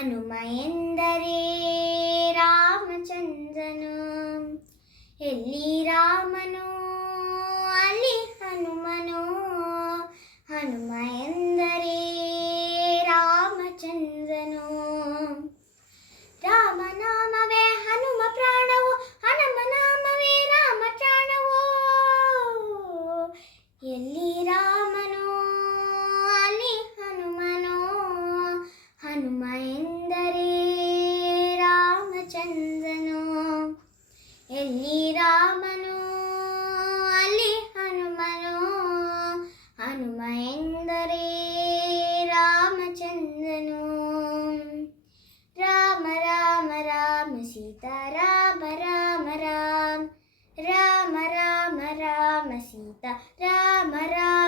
ಹನುಮ ಎಂದರೆ ರಾಮಚಂದ್ರನು. ಎಲ್ಲಿ ರಾಮನು ಅಲ್ಲಿ ಹನುಮನು. ಹನುಮ ಎಂದರೆ ರಾಮಚಂದ್ರನು. ರಾಮನಾಮವೇ ಹನುಮ ಪ್ರಾಣವು, ಹನುಮ ನಾಮವೇ ರಾಮ ಚಾಣವು. ಎಲ್ಲಿ ರಾಮನು ಅಲ್ಲಿ ಹನುಮನು. ಹನುಮ ಎಂದರೆ ರಾಮಚಂದ್ರನು. ಎಲ್ಲಿ ರಾಮನು ಅಲ್ಲಿ ಹನುಮನು. ಹನುಮ ಎಂದರೆ ರಾಮಚಂದ್ರನು. ರಾಮ ರಾಮ ರಾಮ ಸೀತಾ ರಾಮ ರಾಮ ರಾಮ. ರಾಮ ರಾಮ ರಾಮ ಸೀತಾ ರಾಮ ರಾಮ.